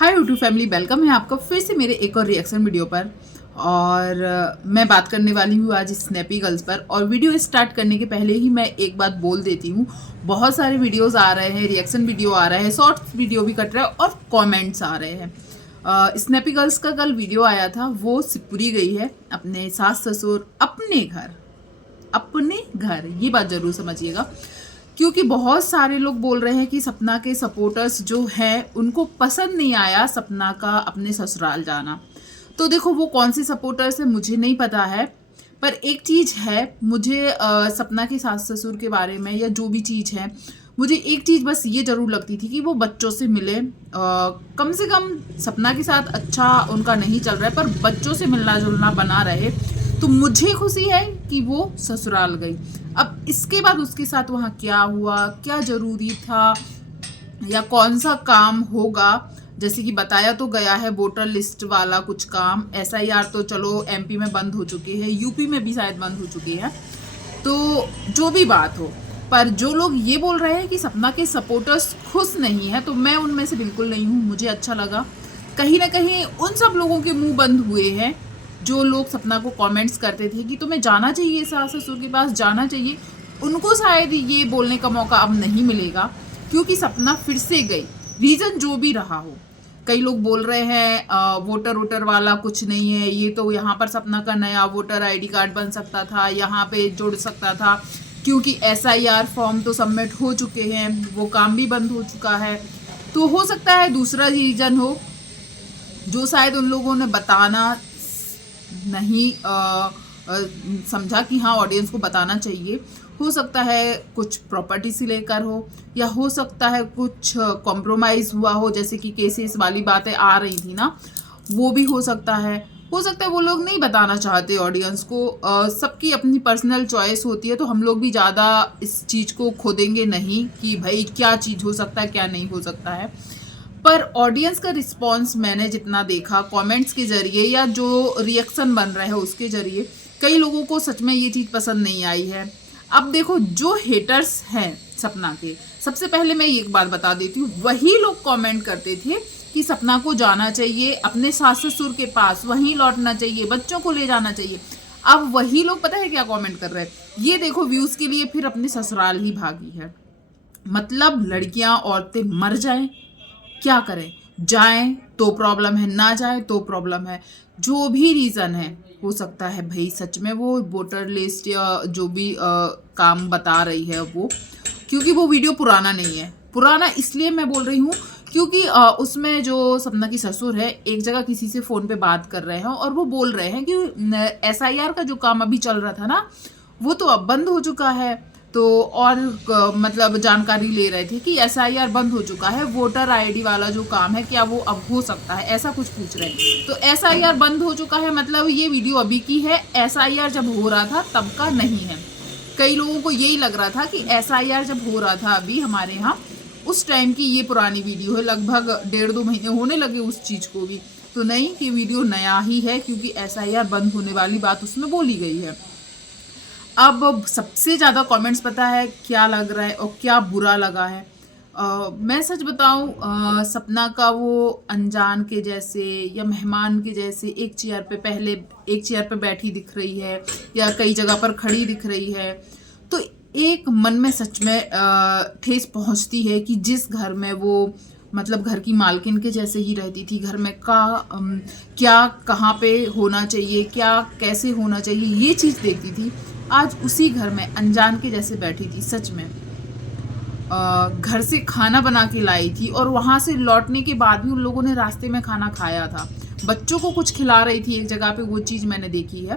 Hi YouTube family, welcome है आपका फिर से मेरे एक और रिएक्शन वीडियो पर। और मैं बात करने वाली हूँ आज स्नैपी गर्ल्स पर। और वीडियो स्टार्ट करने के पहले ही मैं एक बात बोल देती हूँ, बहुत सारे वीडियोस आ रहे हैं, रिएक्शन वीडियो आ रहे हैं, शॉर्ट्स वीडियो भी कट रहा है और कमेंट्स आ रहे हैं। स्नैपी गर्ल्स का कल वीडियो आया था, वो शिवपुरी गई है अपने सास ससुर अपने घर, ये बात जरूर समझिएगा, क्योंकि बहुत सारे लोग बोल रहे हैं कि सपना के सपोर्टर्स जो हैं उनको पसंद नहीं आया सपना का अपने ससुराल जाना। तो देखो, वो कौन से सपोर्टर्स है मुझे नहीं पता है, पर एक चीज़ है, मुझे सपना के सास ससुर के बारे में या जो भी चीज़ है, मुझे एक चीज़ बस ये ज़रूर लगती थी कि वो बच्चों से मिले। कम से कम सपना के साथ अच्छा उनका नहीं चल रहा है, पर बच्चों से मिलना जुलना बना रहे, तो मुझे खुशी है कि वो ससुराल गई। अब इसके बाद उसके साथ वहाँ क्या हुआ, क्या ज़रूरी था या कौन सा काम होगा, जैसे कि बताया तो गया है वोटर लिस्ट वाला कुछ काम। एसआईआर तो चलो एमपी में बंद हो चुकी है, यूपी में भी शायद बंद हो चुकी है, तो जो भी बात हो, पर जो लोग ये बोल रहे हैं कि सपना के सपोर्टर्स खुश नहीं है, तो मैं उनमें से बिल्कुल नहीं हूँ। मुझे अच्छा लगा, कहीं ना कहीं उन सब लोगों के मुंह बंद हुए हैं जो लोग सपना को कमेंट्स करते थे कि तुम्हें जाना चाहिए, सास ससुर के पास जाना चाहिए। उनको शायद ये बोलने का मौका अब नहीं मिलेगा, क्योंकि सपना फिर से गई, रीज़न जो भी रहा हो। कई लोग बोल रहे हैं वोटर वाला कुछ नहीं है, ये तो यहाँ पर सपना का नया वोटर आईडी कार्ड बन सकता था, यहाँ पे जुड़ सकता था, क्योंकि एसआईआर फॉर्म तो सबमिट हो चुके हैं, वो काम भी बंद हो चुका है। तो हो सकता है दूसरा रीज़न हो जो शायद उन लोगों ने बताना नहीं समझा कि हाँ ऑडियंस को बताना चाहिए। हो सकता है कुछ प्रॉपर्टी से लेकर हो, या हो सकता है कुछ कॉम्प्रोमाइज़ हुआ हो, जैसे कि केसेस वाली बातें आ रही थी ना, वो भी हो सकता है। हो सकता है वो लोग नहीं बताना चाहते ऑडियंस को। सबकी अपनी पर्सनल चॉइस होती है, तो हम लोग भी ज़्यादा इस चीज़ को खोदेंगे नहीं कि भाई क्या चीज़ हो सकता है क्या नहीं हो सकता है। पर ऑडियंस का रिस्पॉन्स मैंने जितना देखा कमेंट्स के जरिए या जो रिएक्शन बन रहा है उसके जरिए, कई लोगों को सच में ये चीज़ पसंद नहीं आई है। अब देखो, जो हेटर्स हैं सपना के, सबसे पहले मैं एक बात बता देती हूँ, वही लोग कमेंट करते थे कि सपना को जाना चाहिए अपने सास ससुर के पास, वहीं लौटना चाहिए, बच्चों को ले जाना चाहिए। अब वही लोग पता है क्या कमेंट कर रहे हैं, ये देखो व्यूज़ के लिए फिर अपने ससुराल ही भागी है। मतलब लड़कियां औरतें मर जाएं, क्या करें, जाएं तो प्रॉब्लम है, ना जाएं तो प्रॉब्लम है। जो भी रीज़न है, हो सकता है भाई सच में वो वोटर लिस्ट या जो भी काम बता रही है वो, क्योंकि वो वीडियो पुराना नहीं है। पुराना इसलिए मैं बोल रही हूँ क्योंकि उसमें जो सपना की ससुर है, एक जगह किसी से फ़ोन पे बात कर रहे हैं और वो बोल रहे हैं कि एसआईआर का जो काम अभी चल रहा था ना, वो तो अब बंद हो चुका है। तो और मतलब जानकारी ले रहे थे कि एसआईआर बंद हो चुका है, वोटर आईडी वाला जो काम है क्या वो अब हो सकता है, ऐसा कुछ पूछ रहे हैं। तो एसआईआर बंद हो चुका है मतलब ये वीडियो अभी की है, एसआईआर जब हो रहा था तब का नहीं है। कई लोगों को यही लग रहा था कि एसआईआर जब हो रहा था अभी हमारे यहाँ, उस टाइम की ये पुरानी वीडियो है, लगभग 1.5-2 महीने होने लगे उस चीज़ को भी। तो नहीं, कि वीडियो नया ही है, क्योंकि एसआईआर बंद होने वाली बात उसमें बोली गई है। अब सबसे ज़्यादा कमेंट्स पता है क्या लग रहा है और क्या बुरा लगा है। मैं सच बताऊं, सपना का वो अनजान के जैसे या मेहमान के जैसे एक चेयर पे, पहले एक चेयर पे बैठी दिख रही है या कई जगह पर खड़ी दिख रही है, तो एक मन में सच में ठेस पहुंचती है कि जिस घर में वो मतलब घर की मालकिन के जैसे ही रहती थी, घर में क्या कहाँ पे होना चाहिए, क्या कैसे होना चाहिए, ये चीज़ देखती थी, आज उसी घर में अनजान के जैसे बैठी थी। सच में घर से खाना बना के लाई थी और वहाँ से लौटने के बाद भी उन लोगों ने रास्ते में खाना खाया था, बच्चों को कुछ खिला रही थी एक जगह पे, वो चीज़ मैंने देखी है।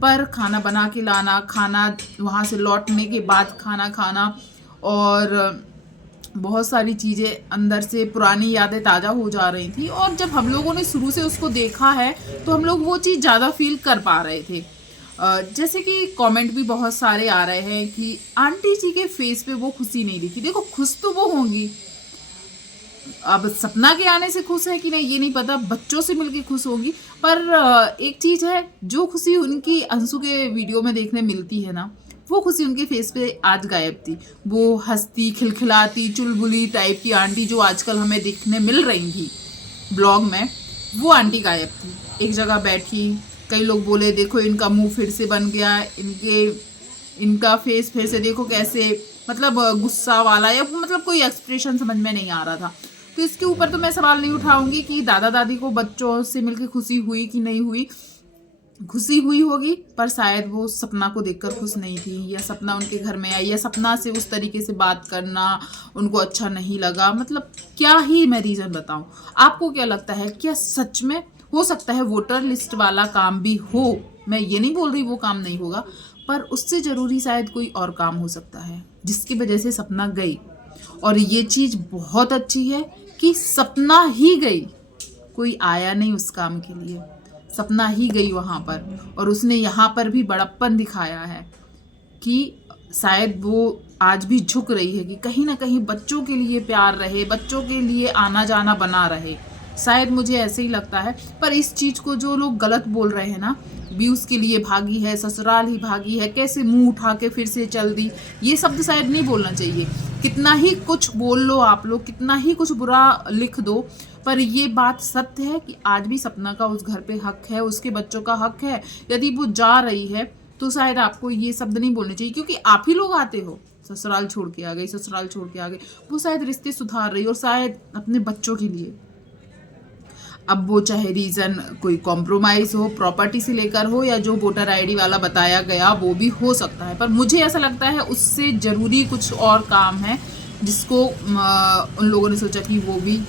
पर खाना बना के लाना, खाना वहाँ से लौटने के बाद खाना खाना, और बहुत सारी चीज़ें अंदर से पुरानी यादें ताज़ा हो जा रही थी। और जब हम लोगों ने शुरू से उसको देखा है तो हम लोग वो चीज़ ज़्यादा फील कर पा रहे थे। जैसे कि कमेंट भी बहुत सारे आ रहे हैं कि आंटी जी के फेस पे वो खुशी नहीं दिखी। देखो, खुश तो वो होंगी, अब सपना के आने से खुश है कि नहीं ये नहीं पता, बच्चों से मिलके खुश होंगी, पर एक चीज़ है, जो खुशी उनकी अंशु के वीडियो में देखने मिलती है ना, वो खुशी उनके फेस पे आज गायब थी। वो हंसती खिलखिलाती चुलबुली टाइप की आंटी जो आजकल हमें दिखने मिल रही थी, ब्लॉग में, वो आंटी गायब थी, एक जगह बैठी। कई लोग बोले देखो इनका मुंह फिर से बन गया, इनका फेस फिर से देखो कैसे, मतलब गुस्सा वाला या मतलब कोई एक्सप्रेशन समझ में नहीं आ रहा था। तो इसके ऊपर तो मैं सवाल नहीं उठाऊंगी कि दादा दादी को बच्चों से मिलकर खुशी हुई कि नहीं हुई। खुशी हुई होगी, पर शायद वो सपना को देखकर खुश नहीं थी, या सपना उनके घर में आई, या सपना से उस तरीके से बात करना उनको अच्छा नहीं लगा। मतलब क्या ही मैं रीज़न बताऊं। आपको क्या लगता है, क्या सच में हो सकता है वोटर लिस्ट वाला काम भी हो? मैं ये नहीं बोल रही वो काम नहीं होगा, पर उससे ज़रूरी शायद कोई और काम हो सकता है जिसकी वजह से सपना गई। और ये चीज़ बहुत अच्छी है कि सपना ही गई, कोई आया नहीं उस काम के लिए, सपना ही गई वहाँ पर। और उसने यहाँ पर भी बड़प्पन दिखाया है कि शायद वो आज भी झुक रही है कि कहीं ना कहीं बच्चों के लिए प्यार रहे, बच्चों के लिए आना जाना बना रहे। शायद मुझे ऐसे ही लगता है। पर इस चीज़ को जो लोग गलत बोल रहे हैं ना, व्यूज के लिए भागी है, ससुराल ही भागी है, कैसे मुंह उठा के फिर से चल दी, ये शब्द शायद नहीं बोलना चाहिए। कितना ही कुछ बोल लो आप लोग, कितना ही कुछ बुरा लिख दो, पर ये बात सत्य है कि आज भी सपना का उस घर पे हक है, उसके बच्चों का हक है। यदि वो जा रही है तो शायद आपको ये शब्द नहीं बोलने चाहिए, क्योंकि आप ही लोग आते हो ससुराल छोड़ के आ गई, ससुराल छोड़ के आ गई। वो शायद रिश्ते सुधार रही और शायद अपने बच्चों के लिए। अब वो चाहे रीज़न कोई कॉम्प्रोमाइज़ हो, प्रॉपर्टी से लेकर हो, या जो वोटर आईडी वाला बताया गया वो भी हो सकता है। पर मुझे ऐसा लगता है उससे ज़रूरी कुछ और काम है जिसको उन लोगों ने सोचा कि वो भी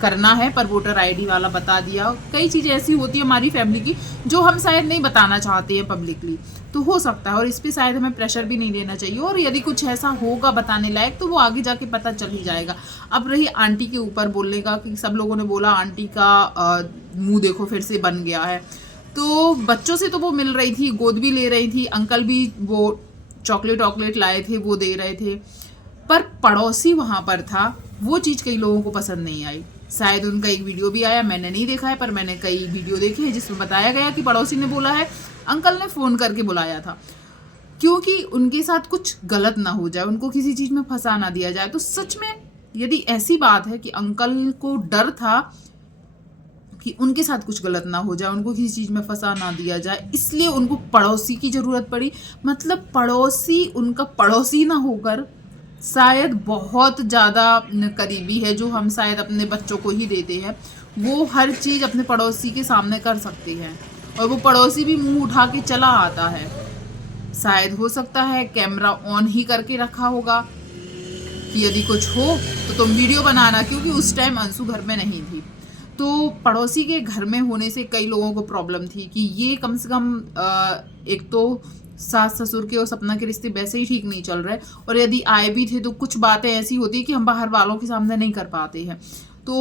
करना है, पर वोटर आईडी वाला बता दिया। कई चीज़ें ऐसी होती है हमारी फैमिली की जो हम शायद नहीं बताना चाहते हैं पब्लिकली, तो हो सकता है। और इस पर शायद हमें प्रेशर भी नहीं देना चाहिए। और यदि कुछ ऐसा होगा बताने लायक तो वो आगे जाके पता चल ही जाएगा। अब रही आंटी के ऊपर बोलने का कि सब लोगों ने बोला आंटी का मुंह देखो फिर से बन गया है, तो बच्चों से तो वो मिल रही थी, गोद भी ले रही थी, अंकल भी वो चॉकलेट लाए थे वो दे रहे थे, पर पड़ोसी वहाँ पर था, वो चीज़ कई लोगों को पसंद नहीं आई। शायद उनका एक वीडियो भी आया, मैंने नहीं देखा है, पर मैंने कई वीडियो देखे हैं जिसमें बताया गया कि पड़ोसी ने बोला है अंकल ने फ़ोन करके बुलाया था, क्योंकि उनके साथ कुछ गलत ना हो जाए, उनको किसी चीज़ में फंसा ना दिया जाए। तो सच में यदि ऐसी बात है कि अंकल को डर था कि उनके साथ कुछ गलत ना हो जाए, उनको किसी चीज़ में फंसा ना दिया जाए, इसलिए उनको पड़ोसी की ज़रूरत पड़ी। मतलब पड़ोसी उनका पड़ोसी ना होकर शायद बहुत ज़्यादा करीबी है, जो हम शायद अपने बच्चों को ही देते हैं, वो हर चीज़ अपने पड़ोसी के सामने कर सकते हैं। और वो पड़ोसी भी मुंह उठा के चला आता है। शायद हो सकता है कैमरा ऑन ही करके रखा होगा कि यदि कुछ हो तो तुम वीडियो बनाना, क्योंकि उस टाइम अंशु घर में नहीं थी। तो पड़ोसी के घर में होने से कई लोगों को प्रॉब्लम थी कि ये कम से कम एक तो सास ससुर के और सपना के रिश्ते वैसे ही ठीक नहीं चल रहे, और यदि आए भी थे तो कुछ बातें ऐसी होती है कि हम बाहर वालों के सामने नहीं कर पाते हैं। तो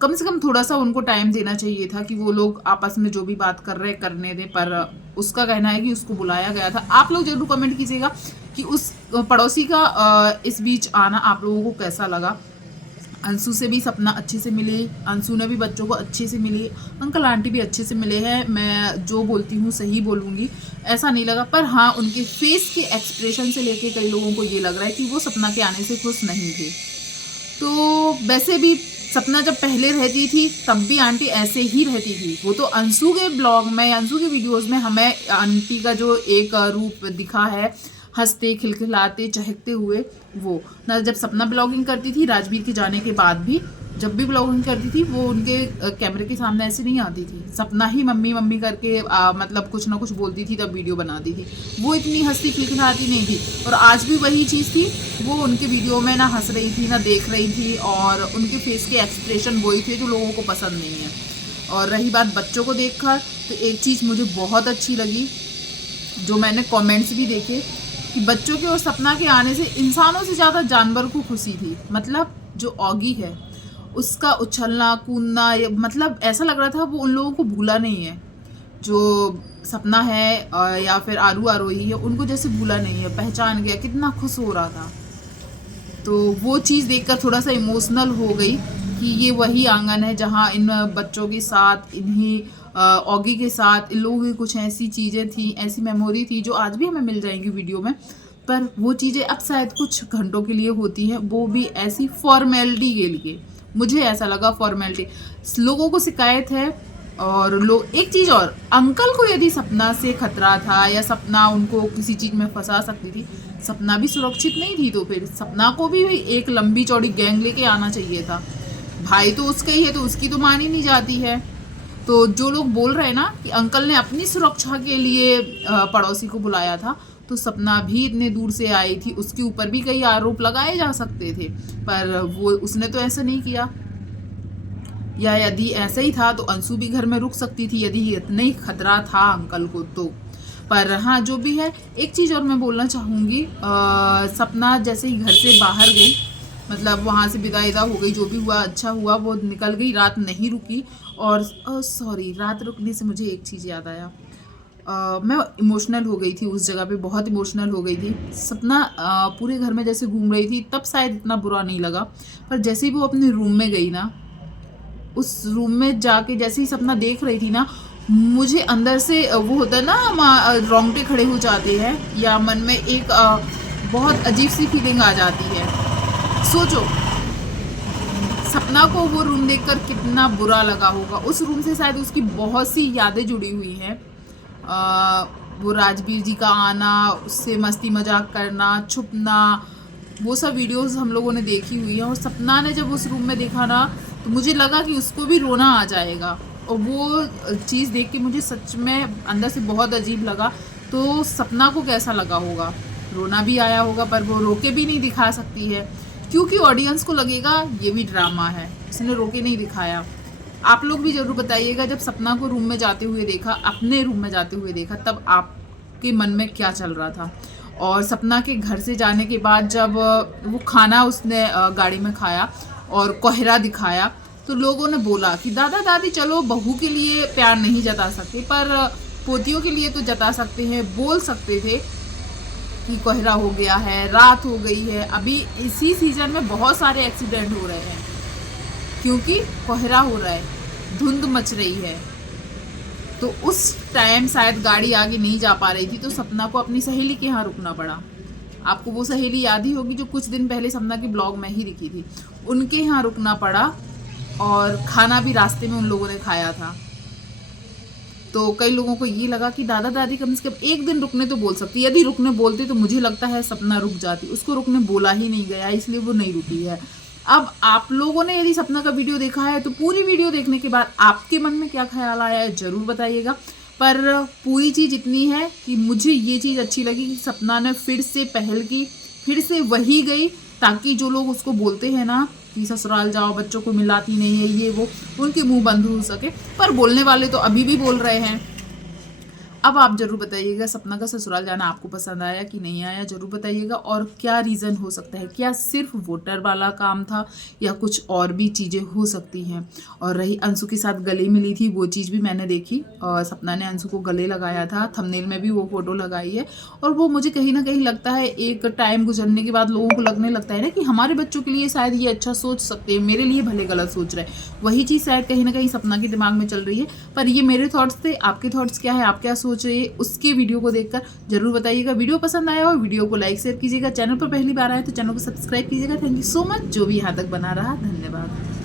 कम से कम थोड़ा सा उनको टाइम देना चाहिए था कि वो लोग आपस में जो भी बात कर रहे करने दें। पर उसका कहना है कि उसको बुलाया गया था। आप लोग जरूर कमेंट कीजिएगा कि उस पड़ोसी का इस बीच आना आप लोगों को कैसा लगा। अंशु से भी सपना अच्छे से मिली, अंशु ने भी बच्चों को अच्छे से मिली, अंकल आंटी भी अच्छे से मिले हैं। मैं जो बोलती हूँ सही बोलूँगी, ऐसा नहीं लगा। पर हाँ, उनके फेस के एक्सप्रेशन से लेके कई लोगों को ये लग रहा है कि वो सपना के आने से खुश नहीं थे। तो वैसे भी सपना जब पहले रहती थी तब भी आंटी ऐसे ही रहती थी। वो तो अंशु के ब्लॉग में, अंशु के वीडियोज़ में हमें आंटी का जो एक रूप दिखा है, हंसते खिलखिलाते चहकते हुए, वो ना जब सपना ब्लॉगिंग करती थी राजवीर के जाने के बाद भी, जब भी ब्लॉगिंग करती थी वो उनके कैमरे के सामने ऐसे नहीं आती थी। सपना ही मम्मी मम्मी करके मतलब कुछ ना कुछ बोलती थी, तब वीडियो बनाती थी। वो इतनी हंसती खिलखिलाती नहीं थी। और आज भी वही चीज़ थी, वो उनके वीडियो में ना हंस रही थी ना देख रही थी, और उनके फेस के एक्सप्रेशन वही थे जो लोगों को पसंद नहीं है। और रही बात बच्चों को देखकर, तो एक चीज़ मुझे बहुत अच्छी लगी, जो मैंने कॉमेंट्स भी देखे, कि बच्चों के और सपना के आने से इंसानों से ज़्यादा जानवर को खुशी थी। मतलब जो ऑगी है उसका उछलना कूदना, मतलब ऐसा लग रहा था वो उन लोगों को भूला नहीं है। जो सपना है या फिर आरू आरोही है, उनको जैसे भूला नहीं है, पहचान गया, कितना खुश हो रहा था। तो वो चीज़ देखकर थोड़ा सा इमोशनल हो गई कि ये वही आंगन है जहाँ इन बच्चों के साथ, इन्हीं ऑगी के साथ, इन लोगों की कुछ ऐसी चीज़ें थी, ऐसी मेमोरी थी जो आज भी हमें मिल जाएंगी वीडियो में। पर वो चीज़ें अब शायद कुछ घंटों के लिए होती हैं, वो भी ऐसी फॉर्मेलिटी के लिए। मुझे ऐसा लगा फॉर्मेलिटी। लोगों को शिकायत है। और लोग एक चीज़ और, अंकल को यदि सपना से खतरा था या सपना उनको किसी चीज़ में फंसा सकती थी, सपना भी सुरक्षित नहीं थी, तो फिर सपना को भी एक लंबी चौड़ी गैंग लेके आना चाहिए था। भाई तो उसका ही है, तो उसकी तो मानी नहीं जाती है। तो जो लोग बोल रहे हैं ना कि अंकल ने अपनी सुरक्षा के लिए पड़ोसी को बुलाया था, तो सपना भी इतने दूर से आई थी, उसके ऊपर भी कई आरोप लगाए जा सकते थे, पर वो उसने तो ऐसा नहीं किया। या यदि ऐसा ही था तो अंशु भी घर में रुक सकती थी, यदि इतना ही खतरा था अंकल को तो। पर हाँ, जो भी है, एक चीज़ और मैं बोलना चाहूँगी, सपना जैसे ही घर से बाहर गई, मतलब वहाँ से विदा हो गई, जो भी हुआ अच्छा हुआ, वो निकल गई, रात नहीं रुकी। और सॉरी, रात रुकने से मुझे एक चीज़ याद आया, मैं इमोशनल हो गई थी उस जगह पे, बहुत इमोशनल हो गई थी। सपना पूरे घर में जैसे घूम रही थी, तब शायद इतना बुरा नहीं लगा, पर जैसे ही वो अपने रूम में गई ना, उस रूम में जाके जैसे ही सपना देख रही थी ना, मुझे अंदर से वो होता है ना, रोंगटे खड़े हो जाते हैं, या मन में एक बहुत अजीब सी फीलिंग आ जाती है। सोचो सपना को वो रूम देखकर कितना बुरा लगा होगा। उस रूम से शायद उसकी बहुत सी यादें जुड़ी हुई हैं। वो राजवीर जी का आना, उससे मस्ती मजाक करना, छुपना, वो सब वीडियोस हम लोगों ने देखी हुई है। और सपना ने जब उस रूम में देखा ना, तो मुझे लगा कि उसको भी रोना आ जाएगा, और वो चीज़ देख के मुझे सच में अंदर से बहुत अजीब लगा। तो सपना को कैसा लगा होगा, रोना भी आया होगा, पर वो रोके भी नहीं दिखा सकती है, क्योंकि ऑडियंस को लगेगा ये भी ड्रामा है, इसने रोके नहीं दिखाया। आप लोग भी ज़रूर बताइएगा, जब सपना को रूम में जाते हुए देखा, अपने रूम में जाते हुए देखा, तब आपके मन में क्या चल रहा था। और सपना के घर से जाने के बाद जब वो खाना उसने गाड़ी में खाया और कोहरा दिखाया, तो लोगों ने बोला कि दादा दादी चलो बहू के लिए प्यार नहीं जता सकते, पर पोतियों के लिए तो जता सकते हैं। बोल सकते थे कि कोहरा हो गया है, रात हो गई है। अभी इसी सीजन में बहुत सारे एक्सीडेंट हो रहे हैं, क्योंकि कोहरा हो रहा है, धुंध मच रही है। तो उस टाइम शायद गाड़ी आगे नहीं जा पा रही थी, तो सपना को अपनी सहेली के यहाँ रुकना पड़ा। आपको वो सहेली याद ही होगी जो कुछ दिन पहले सपना के ब्लॉग में ही दिखी थी, उनके यहाँ रुकना पड़ा। और खाना भी रास्ते में उन लोगों ने खाया था। तो कई लोगों को ये लगा कि दादा दादी कम से कम एक दिन रुकने तो बोल सकती, यदि रुकने बोलते तो मुझे लगता है सपना रुक जाती। उसको रुकने बोला ही नहीं गया, इसलिए वो नहीं रुकी है। अब आप लोगों ने यदि सपना का वीडियो देखा है, तो पूरी वीडियो देखने के बाद आपके मन में क्या ख्याल आया है ज़रूर बताइएगा। पर पूरी चीज़ इतनी है कि मुझे ये चीज़ अच्छी लगी कि सपना ने फिर से पहल की, फिर से वही गई, ताकि जो लोग उसको बोलते हैं ना कि ससुराल जाओ, बच्चों को मिलाती नहीं है, ये वो, उनके मुंह बंद हो सके। पर बोलने वाले तो अभी भी बोल रहे हैं। अब आप जरूर बताइएगा सपना का ससुराल जाना आपको पसंद आया कि नहीं आया, जरूर बताइएगा। और क्या रीज़न हो सकता है, क्या सिर्फ वोटर वाला काम था या कुछ और भी चीज़ें हो सकती हैं। और रही अंशु के साथ गले मिली थी, वो चीज़ भी मैंने देखी, और सपना ने अंशु को गले लगाया था, थंबनेल में भी वो फोटो लगाई है। और वो मुझे कहीं ना कहीं लगता है, एक टाइम गुजरने के बाद लोगों को लगने लगता है ना कि हमारे बच्चों के लिए शायद ये अच्छा सोच सकते हैं, मेरे लिए भले गलत सोच रहे हैं। वही चीज़ शायद कहीं ना कहीं सपना के दिमाग में चल रही है। पर ये मेरे थॉट्स थे, आपके थॉट्स क्या है, आप क्या सोच रहे हैं, उसके वीडियो को देखकर जरूर बताइएगा। वीडियो पसंद आया हो वीडियो को लाइक शेयर कीजिएगा, चैनल पर पहली बार आए तो चैनल को सब्सक्राइब कीजिएगा। थैंक यू सो मच, जो भी यहाँ तक बना रहा, धन्यवाद।